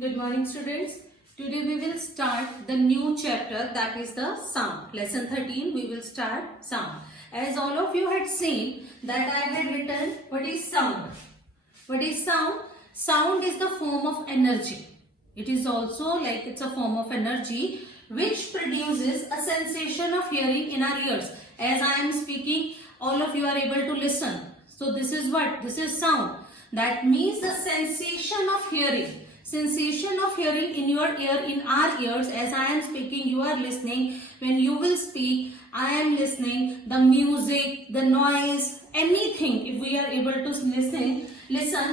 Good morning, students. Today we will start the new chapter, that is the sound. Lesson 13 we will start sound. As all of you had seen that I had written what is sound. What is sound? Sound is the form of energy. It is also like it's a form of energy which produces a sensation of hearing in our ears. As I am speaking, all of you are able to listen. So this is what? This is sound. That means the sensation of hearing. Sensation of hearing in your ear, in our ears. As I am speaking, you are listening. When you will speak, I am listening. The music, the noise, anything, if we are able to listen,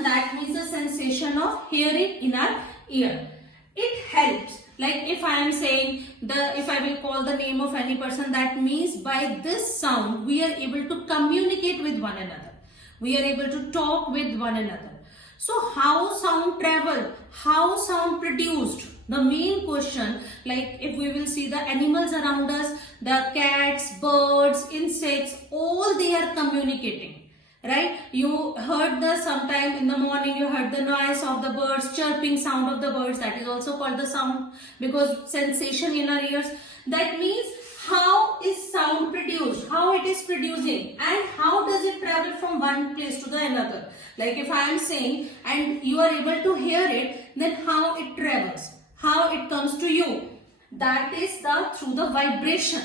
that means the sensation of hearing in our ear. It helps. Like if I am saying, if I will call the name of any person, that means by this sound, we are able to communicate with one another. We are able to talk with one another. So how sound travel? How sound produced? The main question, like if we will see the animals around us, the cats, birds, insects, all they are communicating, right? You heard sometime in the morning, you heard the noise of the birds, chirping sound of the birds. That is also called the sound because sensation in our ears. That means how is sound produced? How it is producing and how does it travel from one place to the another? Like if I am saying and you are able to hear it, then how it travels, how it comes to you. That is through the vibration,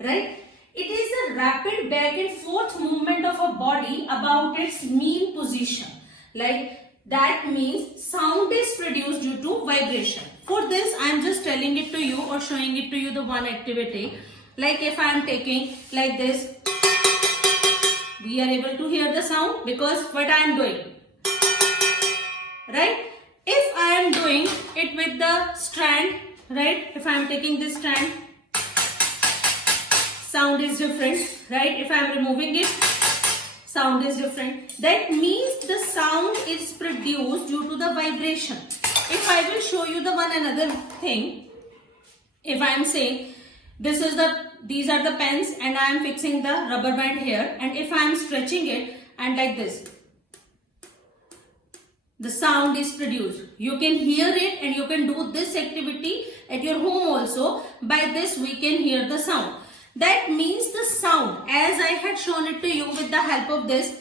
right? It is a rapid back and forth movement of a body about its mean position. Like that means sound is produced due to vibration. For this, I am just telling it to you or showing it to you the one activity. Like if I am taking like this, we are able to hear the sound because what I am doing, right? If I am doing it with the strand, right? If I am taking this strand, sound is different, right? If I am removing it, sound is different. That means the sound is produced due to the vibration. If I will show you the one another thing, if I am saying these are the pens and I am fixing the rubber band here, and if I am stretching it and like this, the sound is produced. You can hear it and you can do this activity at your home also. By this we can hear the sound. That means the sound, as I had shown it to you with the help of this,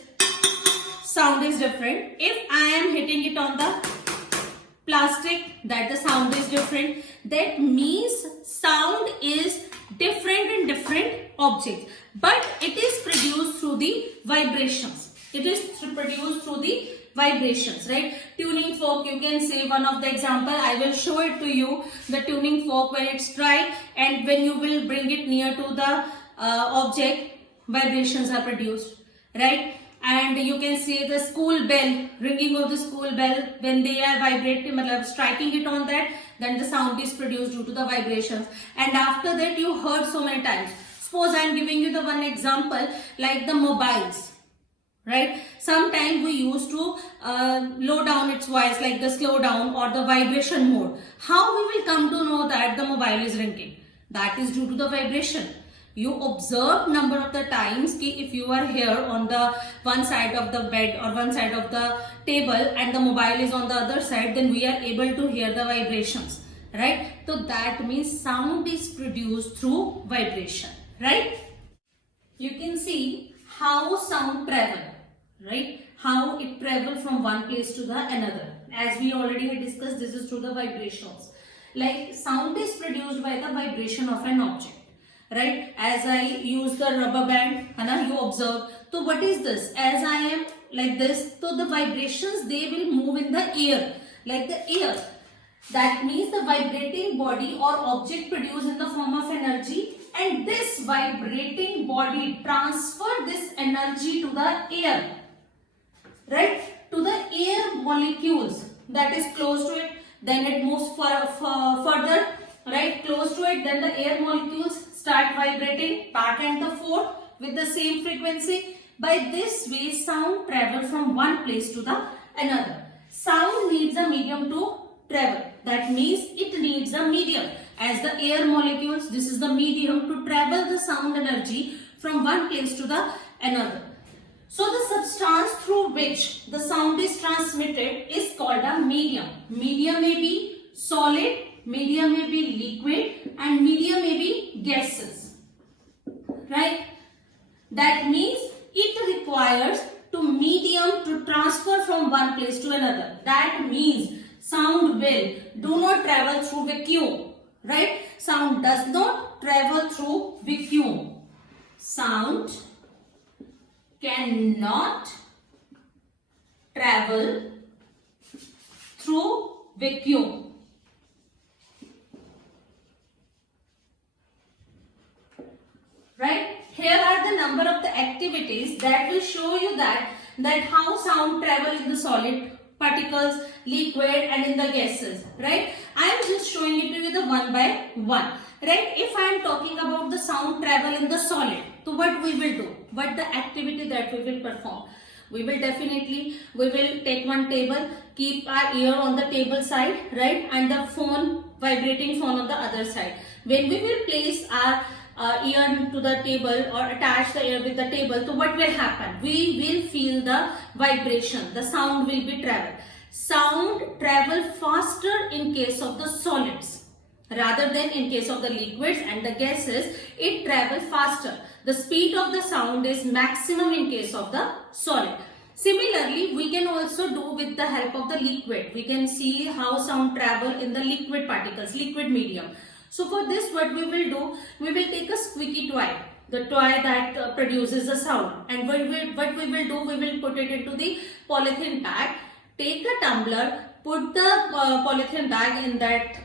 sound is different. If I am hitting it on the plastic, that the sound is different. That means sound is different in different objects, but it is produced through the vibrations. It is produced through the vibrations, right? Tuning fork, you can say one of the example. I will show it to you. The tuning fork, when it strike and when you will bring it near to the object, vibrations are produced, right? And you can say the school bell, ringing of the school bell, when they are vibrating, striking it on that, then the sound is produced due to the vibrations. And after that you heard so many times. Suppose I am giving you the one example like the mobiles, right? Sometimes we used to low down its voice, like the slow down or the vibration mode. How we will come to know that the mobile is ringing? That is due to the vibration. You observe number of the times if you are here on the one side of the bed or one side of the table and the mobile is on the other side, then we are able to hear the vibrations, right? So that means sound is produced through vibration, right? You can see how sound travel, right? How it travel from one place to the another. As we already had discussed, this is through the vibrations. Like sound is produced by the vibration of an object, right? As I use the rubber band, you observe. So what is this? As I am like this, so the vibrations, they will move in the air, like the air. That means the vibrating body or object produced in the form of energy, and this vibrating body transfer this energy to the air, right? To the air molecules that is close to it. Then it moves further, right? Close to it. Then the air molecules start vibrating back and forth with the same frequency. By this way, sound travel from one place to the another. Sound needs a medium to travel. That means it needs a medium. As the air molecules, this is the medium to travel the sound energy from one place to the another. So the substance through which the sound is transmitted is called a medium. Medium may be solid, medium may be liquid, and medium may be gases. Right? That means it requires to medium to transfer from one place to another. That means sound will do not travel through vacuum. Right? Sound does not travel through vacuum. Sound cannot travel through vacuum. Right? Here are the number of the activities that will show you that how sound travel in the solid particles, liquid, and in the gases. Right? I am just showing it to you the one by one. Right? If I am talking about the sound travel in the solid, so what we will do? What the activity that we will perform? We will take one table, keep our ear on the table side, right, and the vibrating phone on the other side. When we will place our ear to the table or attach the ear with the table, so what will happen? We will feel the vibration. The sound will be travel. Sound travel faster in case of the solids rather than in case of the liquids and the gases. It travels faster. The speed of the sound is maximum in case of the solid. Similarly, we can also do with the help of the liquid. We can see how sound travel in the liquid particles, liquid medium. So for this, what we will do, we will take a squeaky toy, the toy that produces the sound. And what we will do, we will put it into the polythene bag, take a tumbler, put the polythene bag in that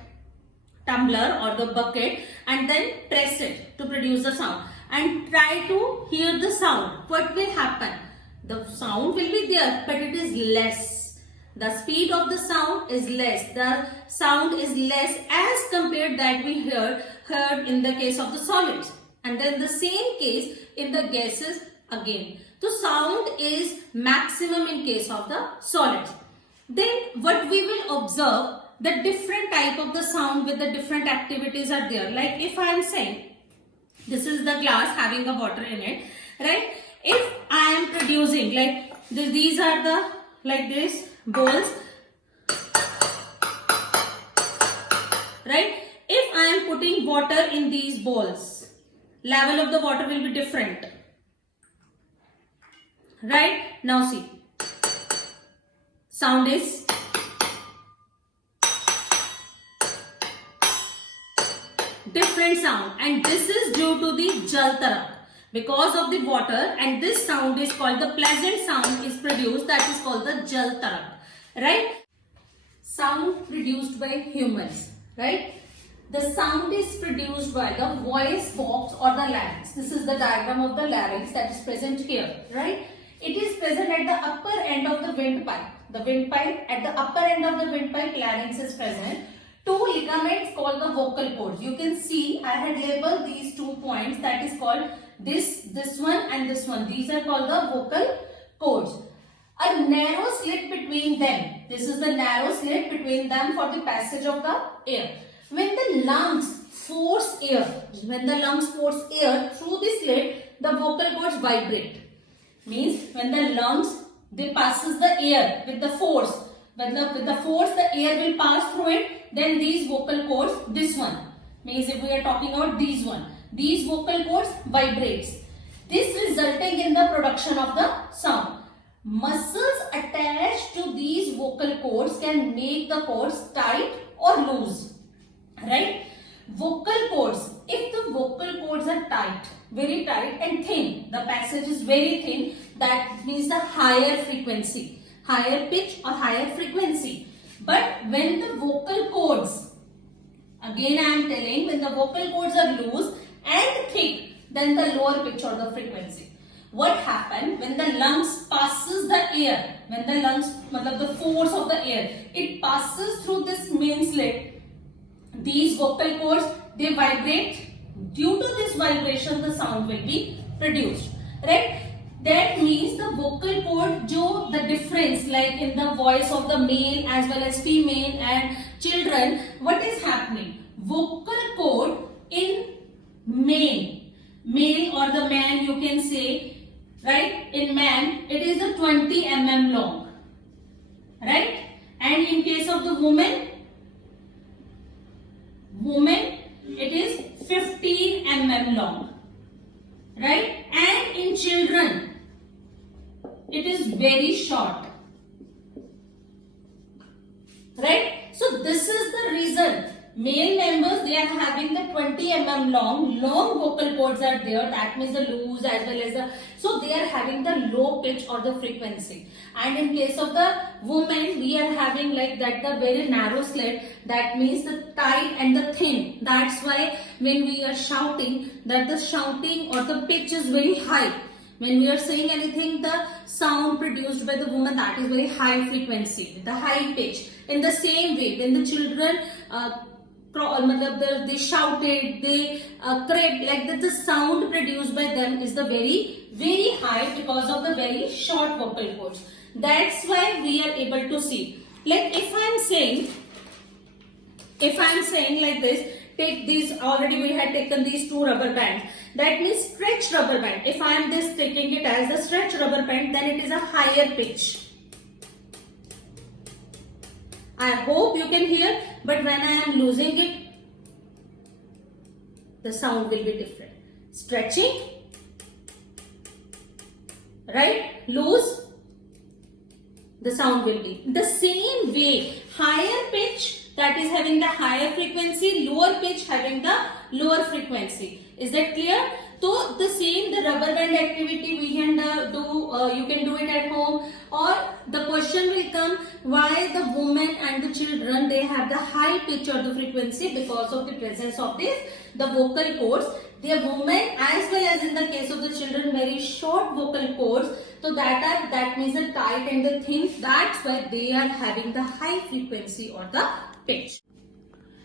tumbler or the bucket, and then press it to produce the sound. And try to hear the sound. What will happen? The sound will be there, but it is less. The speed of the sound is less. The sound is less as compared that we heard in the case of the solids. And then the same case in the gases again. So sound is maximum in case of the solids. Then what we will observe, the different type of the sound with the different activities are there. Like if I am saying, this is the glass having a water in it, right? If I am producing like these are the like this bowls, right? If I am putting water in these bowls, level of the water will be different, right? Now see, sound is different sound, and this is due to the Jal Taranг. Because of the water, and this sound is called, the pleasant sound is produced, that is called the Jal Tarang, right? Sound produced by humans, right? The sound is produced by the voice box or the larynx. This is the diagram of the larynx that is present here, right? It is present at the upper end of the windpipe. The windpipe, at the upper end of the windpipe, larynx is present. Two ligaments called the vocal cords. You can see I had labeled these 2 points, that is called this one and this one. These are called the vocal cords. A narrow slit between them. This is the narrow slit between them for the passage of the air. When the lungs force air through the slit, the vocal cords vibrate. Means when the lungs, they passes the air with the force. With the force, the air will pass through it. Then these vocal cords, this one, means if we are talking about these vocal cords vibrates. This resulting in the production of the sound. Muscles attached to these vocal cords can make the cords tight or loose, right? Vocal cords, if the vocal cords are tight, very tight and thin, the passage is very thin, that means the higher frequency, higher pitch or higher frequency. But when the vocal cords, again I am telling, when the vocal cords are loose and thick, then the lower pitch or the frequency. What happens when the lungs passes the air, when the lungs, the force of the air, it passes through this main slit, these vocal cords, they vibrate. Due to this vibration, the sound will be produced, right? That means the vocal cord, the difference like in the voice of the male as well as female and children, what is happening? Vocal cord in male or the man, you can say, right? In man, it is a 20 mm long, right? And in case of the woman, it is 15 mm long, right? And in children, it is very short, right? So this is the reason male members, they are having the 20 mm long vocal cords are there. That means the loose as well as the, so they are having the low pitch or the frequency. And in case of the women, we are having like that the very narrow slit. That means the tight and the thin. That's why when we are shouting, that the shouting or the pitch is very high. When we are saying anything, the sound produced by the woman, that is very high frequency, the high pitch. In the same way, when the children they shouted, they cried, like that, the sound produced by them is the very high because of the very short vocal cords. That's why we are able to see. Like if I'm saying like this, take these, already we had taken these two rubber bands. That means stretch rubber band. If I am this taking it as a stretch rubber band, then it is a higher pitch. I hope you can hear, but when I am losing it, the sound will be different. Stretching, right? Loose, the sound will be. The same way, higher pitch, that is having the higher frequency, lower pitch having the lower frequency. Is that clear? So the same, the rubber band activity we can do, you can do it at home. Or the question will come, why the women and the children, they have the high pitch or the frequency? Because of the presence of this, the vocal cords. The women as well as in the case of the children, very short vocal cords. So that means the tight and the thin. That's why they are having the high frequency or the pitch.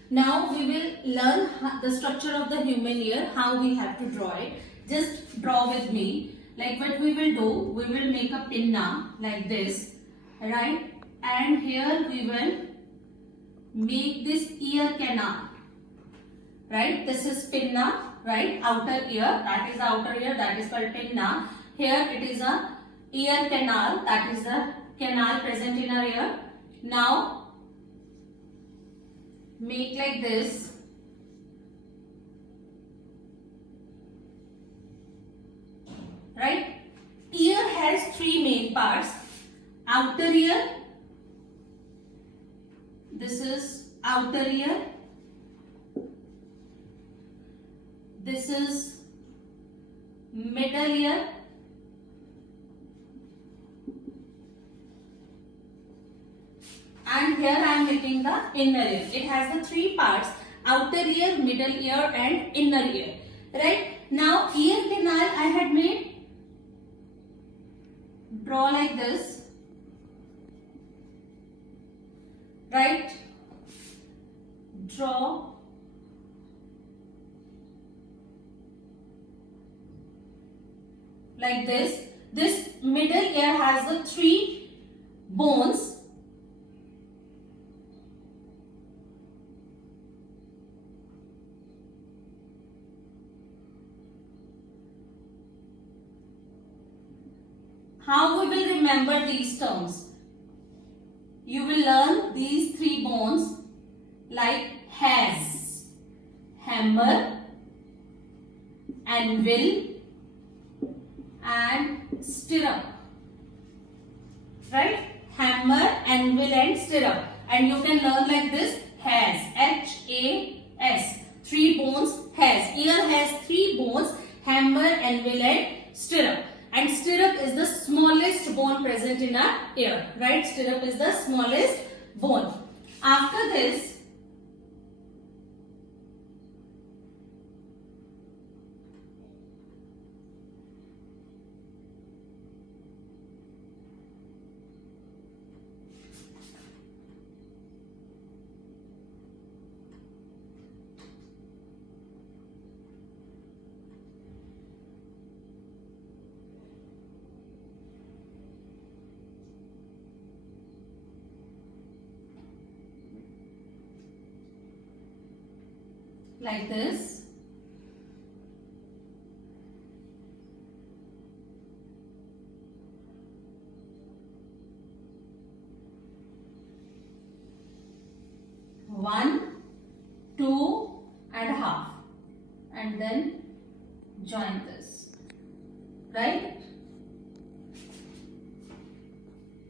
Now we will learn the structure of the human ear, how we have to draw it. Just draw with me. Like what we will do, we will make a pinna like this, right? And here we will make this ear canal, right? This is pinna, right? Outer ear, that is the outer ear, that is called pinna. Here it is a ear canal, that is the canal present in our ear. Now make like this, right? Ear has three main parts. Outer ear, this is outer ear, this is middle ear, and here I am making the inner ear. It has the three parts: outer ear, middle ear and inner ear, right? Now ear canal I had made. Draw like this, right? Draw like this. This middle ear has the three bones. How we will remember these terms? You will learn these three bones like has, hammer, anvil and stirrup, right? Hammer, anvil and stirrup. And you can learn like this: has, H-A-S, three bones, has. Ear has three bones: hammer, anvil and stirrup. And stirrup is the smallest bone present in our ear, right? Stirrup is the smallest bone. After this, like this. 1, 2 and half, and then join this, right?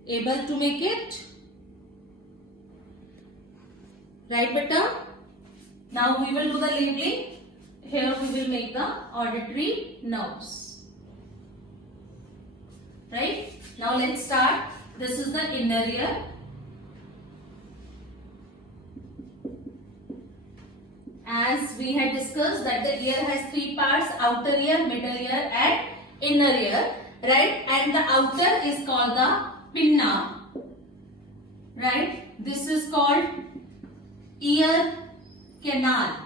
Able to make it? Right, beta? Now we will do the labeling. Here we will make the auditory nerves. Right? Now let's start. This is the inner ear. As we had discussed that the ear has three parts: outer ear, middle ear and inner ear. Right? And the outer is called the pinna. Right? This is called ear canal.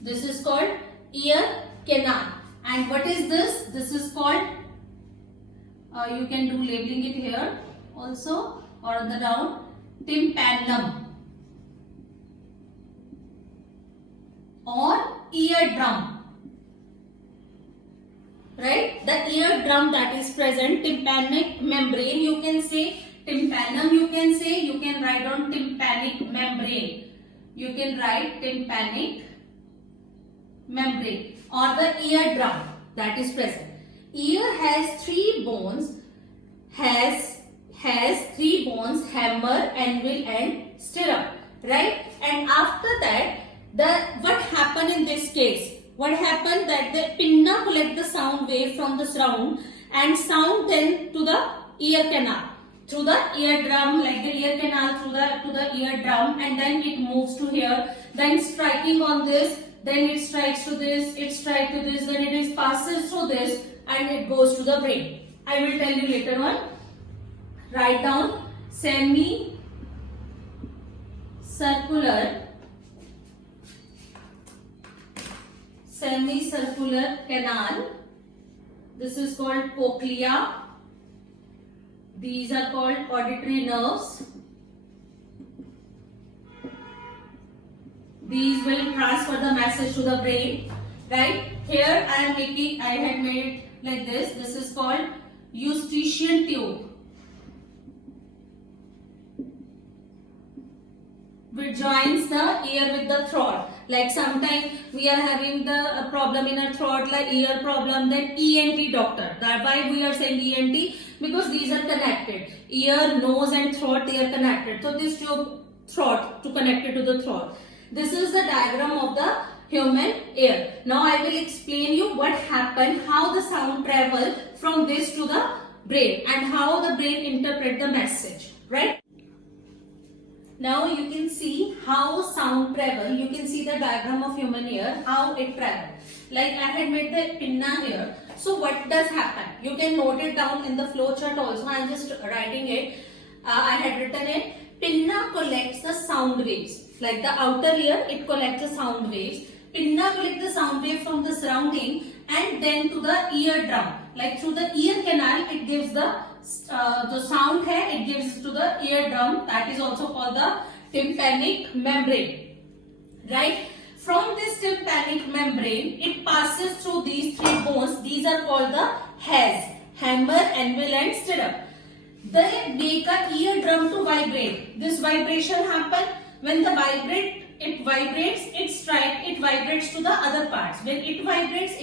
This is called ear canal. And what is this? This is called, you can do labeling it here also or on the down, tympanum or eardrum. Right? The eardrum that is present, tympanic membrane, you can say tympanum, you can say, you can write on tympanic membrane. You can write tympanic membrane or the eardrum that is present. Ear has three bones, has three bones: hammer, anvil and stirrup, right? And after that, what happened in this case? What happened that the pinna collect the sound wave from the surround and sound then to the ear canal through the eardrum, like the ear canal to the eardrum, and then it moves to here, then striking on this, then it strikes to this, it strikes to this, then it passes through this and it goes to the brain. I will tell you later on. Write down semicircular canal. This is called cochlea. These are called auditory nerves. These will transfer the message to the brain, right? Here I had made like this. This is called eustachian tube, which joins the ear with the throat. Like sometimes we are having the problem in our throat, like ear problem, then ENT doctor. That's why we are saying ENT, because these are connected. Ear, nose and throat, they are connected. So this tube, throat, to connect it to the throat. This is the diagram of the human ear. Now I will explain you what happened, how the sound travel from this to the brain and how the brain interpret the message, right? Now you can see how sound travel. You can see the diagram of human ear, how it travel. Like I had made the pinna here. So what does happen? You can note it down in the flow chart also. I am just writing it. I had written it. Pinna collects the sound waves. Like the outer ear, it collects the sound waves. Pinna collects the sound wave from the surrounding and then to the eardrum. Like through the ear canal, it gives the sound here, it gives to the eardrum, that is also called the tympanic membrane, right? From this tympanic membrane, it passes through these three bones. These are called the hairs: hammer, anvil and stirrup. They make a eardrum to vibrate. This vibration happens when the it vibrates, it strikes, it vibrates to the other parts. When it vibrates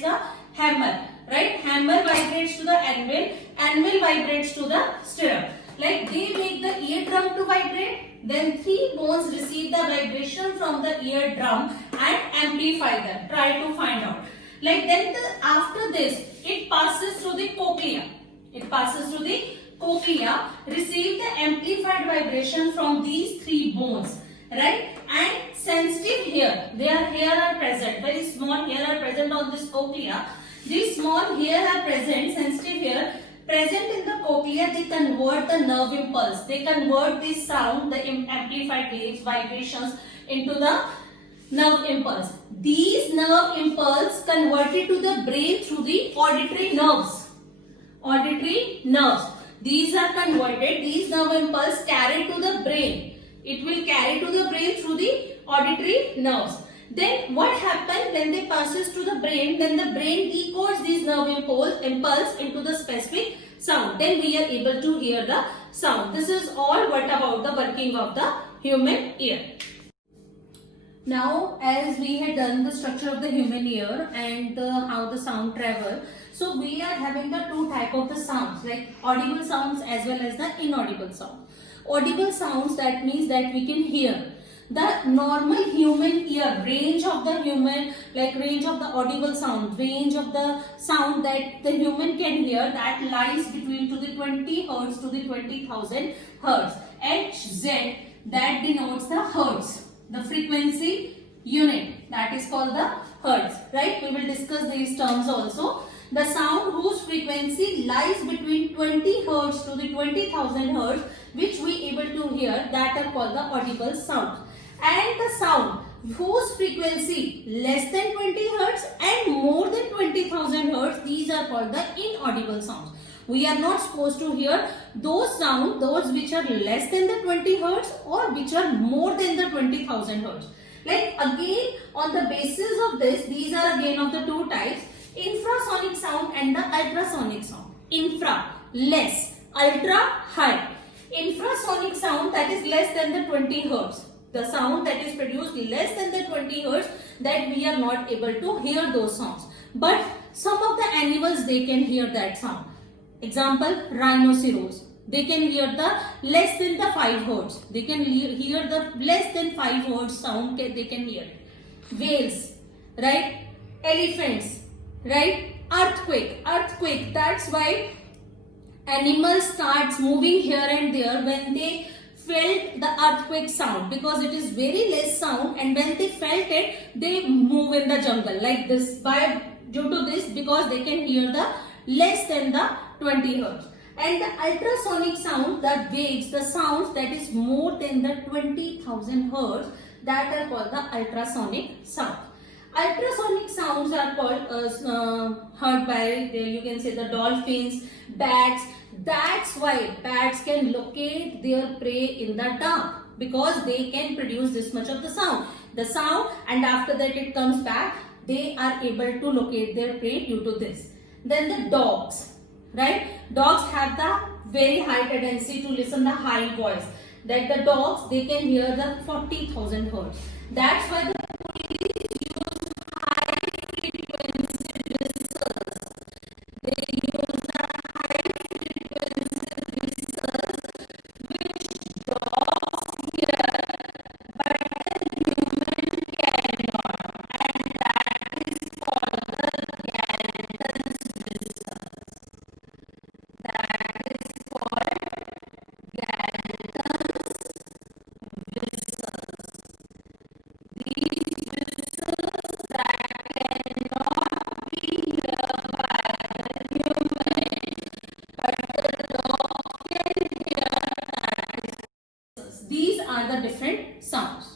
the hammer, right? Hammer vibrates to the anvil, anvil vibrates to the stirrup. Like they make the eardrum to vibrate, then three bones receive the vibration from the eardrum and amplify them. Try to find out. Like then after this, it passes through the cochlea. It passes through the cochlea, receive the amplified vibration from these three bones, right? And sensitive hair, their hair are present, very small hair are present on this cochlea. These small hair are present, sensitive hair present in the cochlea. They convert the nerve impulse. They convert this sound, the amplified waves, vibrations into the nerve impulse. These nerve impulse converted to the brain through the auditory nerves. Auditory nerves. These are converted, these nerve impulse carried to the brain. It will carry to the brain through the auditory nerves. Then what happens when they passes to the brain? Then the brain decodes these nerve impulse into the specific sound. Then we are able to hear the sound. This is all what about the working of the human ear. Now, as we had done the structure of the human ear and how the sound travel, so we are having the two type of the sounds, like audible sounds as well as the inaudible sound. Audible sounds, that means that we can hear. The normal human ear, range of the human, like range of the audible sound, range of the sound that the human can hear, that lies between to the 20 hertz to the 20,000 hertz. Hz, that denotes the hertz, the frequency unit, that is called the hertz, right? We will discuss these terms also. The sound whose frequency lies between 20 hertz to the 20,000 hertz, which we able to hear, that are called the audible sound. And the sound whose frequency less than 20 hertz and more than 20,000 hertz, these are called the inaudible sounds. We are not supposed to hear those sounds, those which are less than the 20 hertz or which are more than the 20,000 hertz. Like again, on the basis of this, these are again of the two types, infrasonic sound and the ultrasonic sound. Infra, less, ultra, high. Infrasonic sound, that is less than the 20 hertz. The sound that is produced less than the 20 hertz, that we are not able to hear those sounds. But some of the animals, they can hear that sound. Example, rhinoceros. They can hear the less than the 5 hertz. They can hear the less than 5 hertz sound, they can hear it. Whales, right? Elephants, right? Earthquake. That's why animals starts moving here and there when they felt the earthquake sound, because it is very less sound, and when they felt it, they move in the jungle like this, by due to this, because they can hear the less than the 20 hertz. And the ultrasonic sound, the waves, the sounds that is more than the 20,000 hertz, that are called the ultrasonic sound. Ultrasonic sounds are called heard by you can say the dolphins, bats. That's why bats can locate their prey in the dark, because they can produce this much of the sound. And after that it comes back, they are able to locate their prey due to this. Then the dogs, right? Dogs have the very high tendency to listen the high voice. That the dogs, they can hear the 40,000 hertz. That's why the police use high frequency whistles. They use the high frequency whistles which dogs hear, but the human cannot. And that is called the Galton's whistles. That is called Galton's whistles. These whistles that cannot be heard by the human, but the dog can hear, that is. These are the different sounds.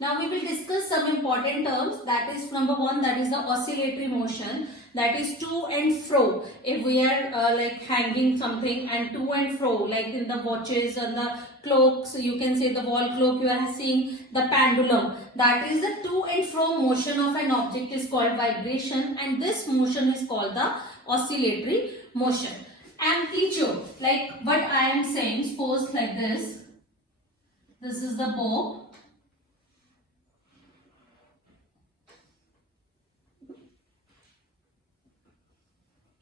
Now we will discuss some important terms. That is number one, that is the oscillatory motion. That is to and fro. If we are like hanging something and to and fro, like in the watches and the clocks, you can say the wall clock, you are seeing the pendulum. That is the to and fro motion of an object is called vibration, and this motion is called the oscillatory motion. Amplitude, like what I am saying, suppose like this. This is the bow.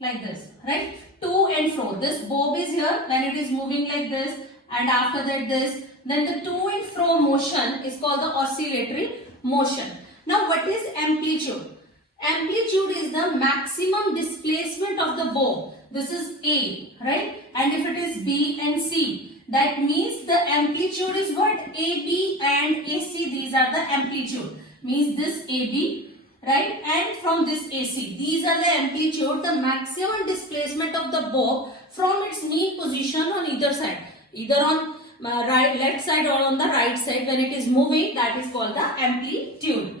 Like this, right? To and fro. This bob is here when it is moving like this, and after that this. Then the to and fro motion is called the oscillatory motion. Now what is amplitude? Amplitude is the maximum displacement of the bob. This is A, right? And if it is B and C, that means the amplitude is what? AB and AC, these are the amplitude. Means this AB, right, and from this AC, these are the amplitude, the maximum displacement of the bob from its mean position on either side, either on left side or on the right side. When it is moving, that is called the amplitude.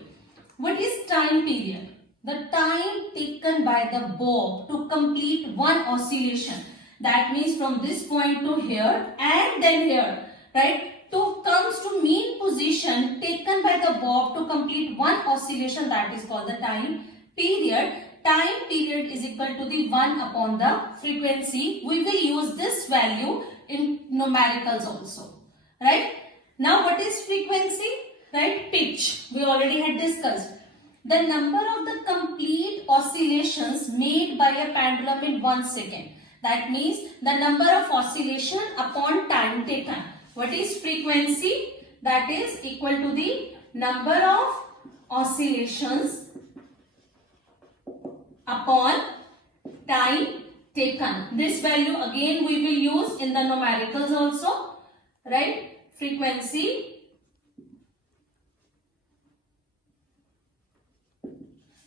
What is time period? The time taken by the bob to complete one oscillation. That means from this point to here and then here, right? To comes to mean position taken by the bob to complete one oscillation, that is called the time period. Time period is equal to the 1 upon the frequency. We will use this value in numericals also, right? Now what is frequency? right? Pitch, we already had discussed. The number of the complete oscillations made by a pendulum in 1 second. That means the number of oscillation upon time taken. What is frequency? That is equal to the number of oscillations upon time taken. This value again we will use in the numericals also, right? Frequency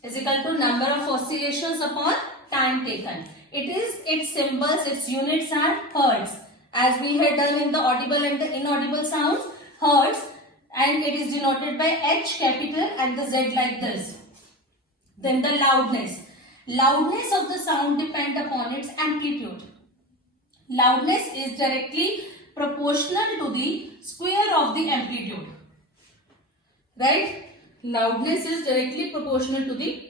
is equal to number of oscillations upon time taken. Its symbols, its units are hertz, as we had done in the audible and the inaudible sounds, hertz, and it is denoted by H capital and the Z like this. Then the loudness. Loudness of the sound depends upon its amplitude. Loudness is directly proportional to the square of the amplitude. Right? Loudness is directly proportional to the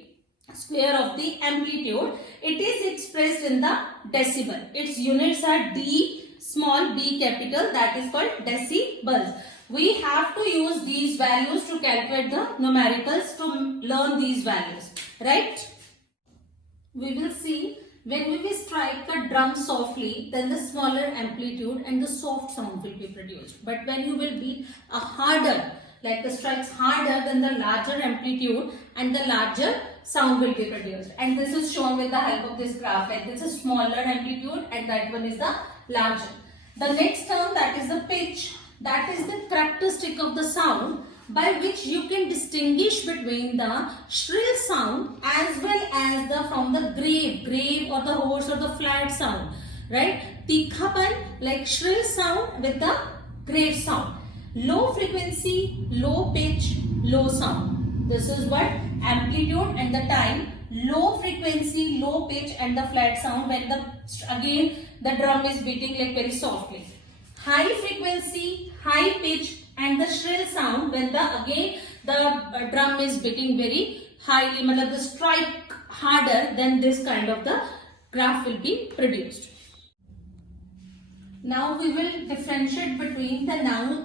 square of the amplitude. It is expressed in the decibel. Its units are D small b capital, that is called decibels. We have to use these values to calculate the numericals to learn these values, right? We will see when we will strike a drum softly, then the smaller amplitude and the soft sound will be produced. But when you will beat a harder, like the strikes harder, then the larger amplitude and the larger sound will be produced. And this is shown with the help of this graph. Like this is smaller amplitude and that one is the larger. The next term, that is the pitch. That is the characteristic of the sound by which you can distinguish between the shrill sound as well as the from the grave or the hoarse or the flat sound, right? Tikhapan, like shrill sound with the grave sound. Low frequency, low pitch, low sound. This is what amplitude and the time. Low frequency, low pitch and the flat sound when the drum is beating like very softly. High frequency, high pitch and the shrill sound when the drum is beating very highly, the strike harder, then this kind of the graph will be produced. Now we will differentiate between the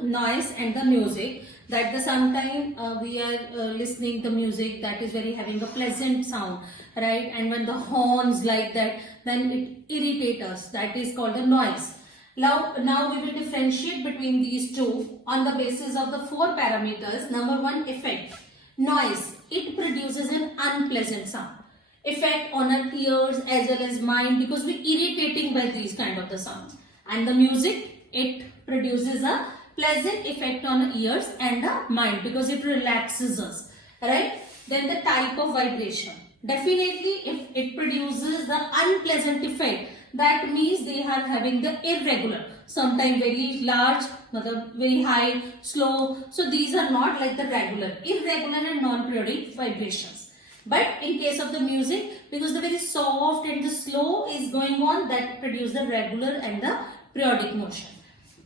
noise and the music. That the sometime we are listening the music that is very having a pleasant sound, right? And when the horns like that, then it irritates us. That is called the noise. Now we will differentiate between these two on the basis of the 4 parameters. Number 1, effect. Noise. It produces an unpleasant sound. Effect on our ears as well as mind, because we irritating by these kind of the sounds. And the music, it produces a pleasant effect on the ears and the mind because it relaxes us, right? Then the type of vibration. Definitely, if it produces the unpleasant effect, that means they are having the irregular, sometimes very large, very high, slow. So these are not like the regular, irregular and non-periodic vibrations. But in case of the music, because the very soft and the slow is going on, that produce the regular and the periodic motion.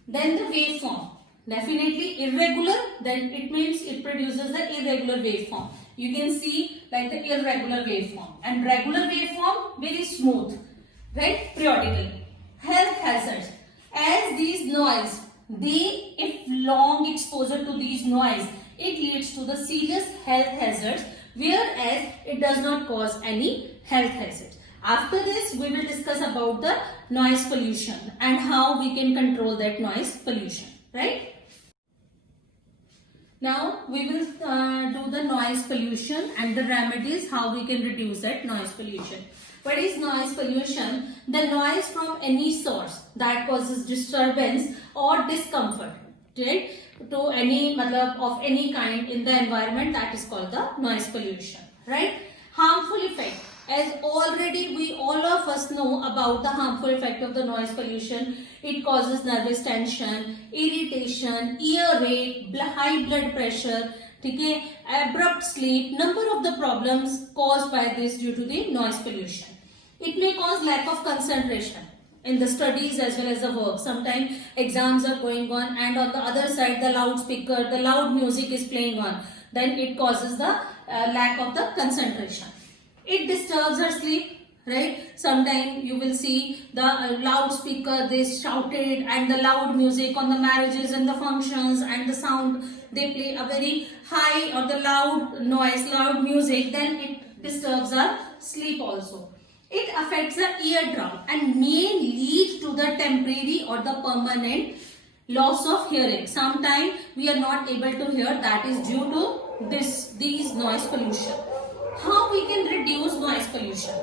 Then the waveform. Definitely irregular, then it means it produces the irregular waveform. You can see like the irregular waveform, and regular waveform very smooth, right? Periodically. Health hazards. As these noise, if long exposure to these noise, it leads to the serious health hazards, whereas it does not cause any health hazards. After this, we will discuss about the noise pollution and how we can control that noise pollution, right? Now, we will do the noise pollution and the remedies, how we can reduce that noise pollution. What is noise pollution? The noise from any source that causes disturbance or discomfort, right? To any of any kind in the environment, that is called the noise pollution, right? Harmful effect. As already we all of us know about the harmful effect of the noise pollution. It causes nervous tension, irritation, earache, high blood pressure, abrupt sleep, number of the problems caused by this due to the noise pollution. It may cause lack of concentration in the studies as well as the work. Sometimes exams are going on and on the other side the loudspeaker, the loud music is playing on. Then it causes the lack of the concentration. It disturbs our sleep, right? Sometimes you will see the loudspeaker, they shouted, and the loud music on the marriages and the functions, and the sound they play a very high or the loud noise, loud music, then it disturbs our sleep also. It affects the eardrum and may lead to the temporary or the permanent loss of hearing. Sometimes we are not able to hear, that is due to these noise pollution. How we can reduce noise pollution?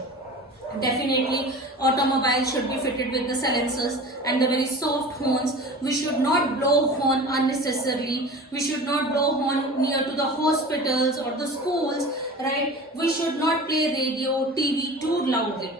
Definitely, automobiles should be fitted with the silencers and the very soft horns. We should not blow horn unnecessarily. We should not blow horn near to the hospitals or the schools, right? We should not play radio, TV too loudly,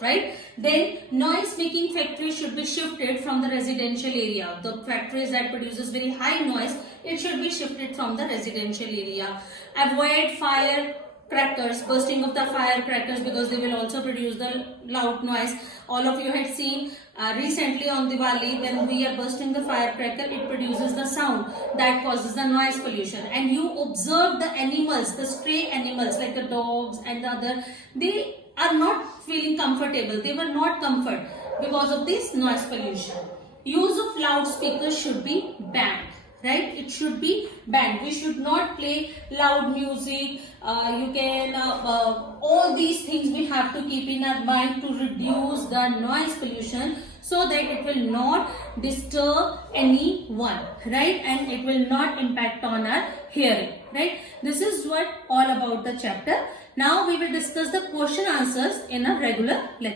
right? Then noise making factories should be shifted from the residential area. The factories that produces very high noise, it should be shifted from the residential area. Avoid firecrackers, bursting of the firecrackers, because they will also produce the loud noise. All of you had seen recently on Diwali, when we are bursting the firecracker, it produces the sound that causes the noise pollution. And you observe the animals, the stray animals like the dogs and the other, they are not feeling comfortable. They were not comfort because of this noise pollution. Use of loudspeakers should be banned, right? It should be banned. We should not play loud music. All these things we have to keep in our mind to reduce the noise pollution, so that it will not disturb anyone, right? And it will not impact on our hearing, right? This is what all about the chapter. Now we will discuss the question answers in a regular lecture.